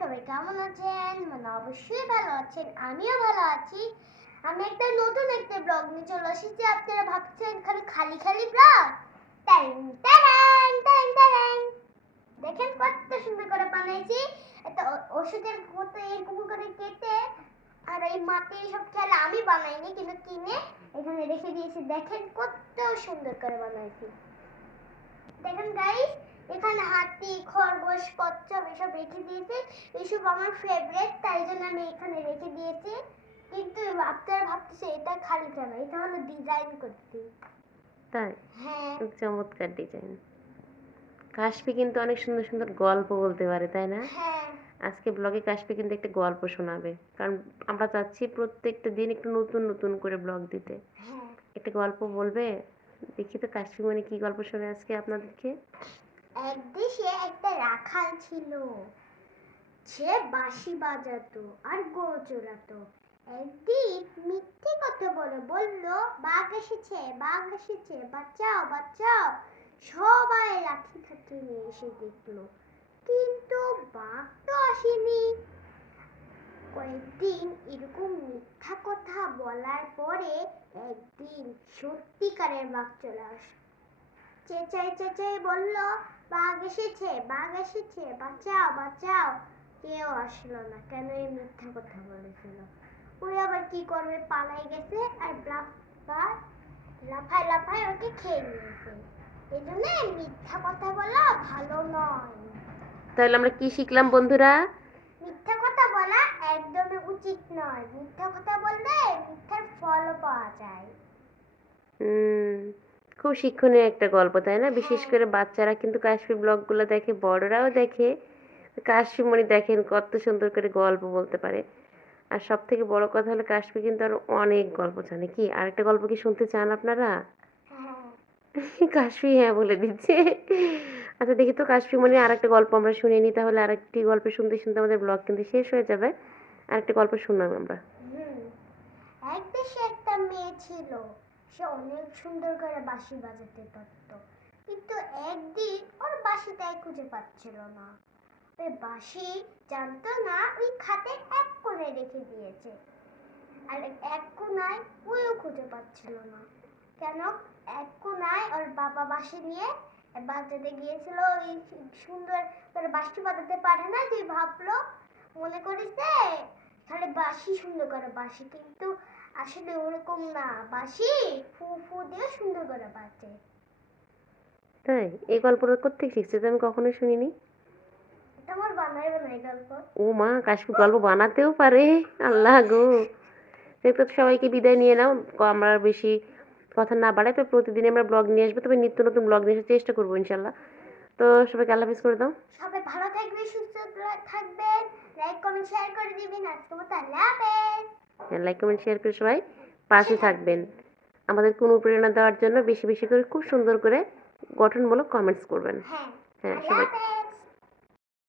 সবাই কেমন আছেন? মানে অবশ্যই ভালো আছেন, আমিও ভালো আছি। আমি একটা নতুন একটা ব্লগ নিয়ে চলে এসেছি আপনারা ভাবছেন খালি খালি খালি ব্লগ ট্যাং ট্যাং ট্যাং ট্যাং দেখেন কত সুন্দর করে বানাইছি। একটা ওষুধের মতো এরকম করে কেটে আর এই মাটি সব খেলা আমি বানাইনি, কিন্তু কিনে এখানে রেখে দিয়েছি। দেখেন কত সুন্দর করে বানাইছি। দেখেন গাইস এখানে হাতি খরগোশ কচ্ছপ এসব রেখে দিয়েছি। এসব আমার ফেভারিট তাই জন্য আমি এখানে রেখে দিয়েছি। কিন্তু আপনারা ভাবতেছে এটা খালি কেন? এটা হলো ডিজাইন করতে। তাই? হ্যাঁ। চমৎকার ডিজাইন কাশপি কিন্তু অনেক সুন্দর সুন্দর গল্প বলতে পারে তাই না? হ্যাঁ। আজকে ব্লগে কাশপি কিন্তু একটা গল্প শোনাবে। কারণ আমরা চাচ্ছি প্রত্যেকটা দিন একটু নতুন নতুন করে ব্লগ দিতে। হ্যাঁ। একটা গল্প বলবে? দেখি তো কাশপি মানে কি গল্প শোনে আজকে আপনাদেরকে। এক দেশে একটা রাখাল ছিল। সে বাঁশি বাজাতো আর গরু চড়াতো একদিন মিথ্যে কথা বলে বলল, বাঘ এসেছে বাঘ এসেছে, বাঁচাও বাঁচাও। সবাই লাঠি ঠাঠি নিয়ে এসে দেখল। কিন্তু বাঘ তো আসেনি। কয়েকদিন এরকম মিথ্যা কথা বলার পরে একদিন সত্যিকারের বাঘ চলে আসে চেঁচাই চেঁচাই বলল বাঘ এসেছে বাঘ এসেছে বাঁচাও বাঁচাও। কেউ আসলো না কেন এই মিথ্যা কথা বলেছিল? ওই আবার কি করবে? পালাই গেছে আর বাঘ লাফায় লাফায় ওকে খেয়ে নিয়েছে। এই জন্য মিথ্যা কথা বলা ভালো নয়। তাহলে আমরা কি শিখলাম বন্ধুরা? মিথ্যা কথা বলা একদমই উচিত নয়। মিথ্যা কথা বললে মিথ্যার ফলও পাওয়া যায়। উম, খুব শিক্ষণীয় একটা গল্প তাই না? বিশেষ করে বাচ্চারা কিন্তু কাশ্মীর ব্লগগুলো দেখে বড়রাও দেখে কাশ্মীর দেখেন কত সুন্দর করে গল্প বলতে পারে। আর সব থেকে বড় কথা হলো কাশ্মীর কিন্তু আরও অনেক গল্প জানে। কি আরেকটা গল্প কি শুনতে চান আপনারা? হ্যাঁ। কাশ্মীর হ্যাঁ বলে দিচ্ছে। আচ্ছা দেখি তো কাশ্মীর মানে আরেকটা গল্প আমরা শুনে নিই তাহলে আরেকটি গল্প শুনতে শুনতে আমাদের ব্লগ কিন্তু শেষ হয়ে যাবে। আরেকটা গল্প শুনলাম আমরা। এক দেশে একটা মেয়ে ছিল সে অনেক সুন্দর করে বাঁশি বাজাতে পারত। কিন্তু একদিন ওর বাঁশিটাই খুঁজে পাচ্ছিল না। ওই বাঁশি জানতো না, ওই খাতে এক কোণে রেখে দিয়েছে। আর এক কোণায় ওইও খুঁজে পাচ্ছিল না। কেন? এক কোণায় ওর বাবা বাঁশি নিয়ে বাজাতে গিয়েছিল, ওই সুন্দর করে বাঁশি বাজাতে পারে না, তুই ভাবলো। মনে করিছে তাহলে বাঁশি সুন্দর করে বাঁশি, কিন্তু আসলে ওরকম না। বাঁশি ফু ফু দিয়ে সুন্দর করে বাজে। তাই? এই গল্পটা কোথেকে শিখছে? তো আমি কখনো শুনিনি। এটা আমার বানাই বানাই গল্প। ও মা কাশ্মীর গল্প বানাতেও পারে। আল্লাহ গো। এরপর সবাইকে বিদায় নিয়ে নাও আমরা বেশি কথা না বাড়াই। তো প্রতিদিন আমরা ব্লগ নিয়ে আসব। তবে নিত্য নতুন ব্লগ নিয়ে আসার চেষ্টা করব ইনশাল্লাহ। তো সবাইকে আল্লাহ হাফিজ করে দাও। সবাই ভালো থাকবে সুস্থ থাকবেন। লাইক কমেন্ট শেয়ার করে দিবেন। আজকে মতো আল্লাহ হাফেজ। লাইক কমেন্ট শেয়ার করে সবাই পাশে থাকবেন। আমাদের কোনো প্রেরণা দেওয়ার জন্য বেশি বেশি করে খুব সুন্দর করে গঠনমূলক কমেন্টস করবেন। হ্যাঁ হ্যাঁ সবাই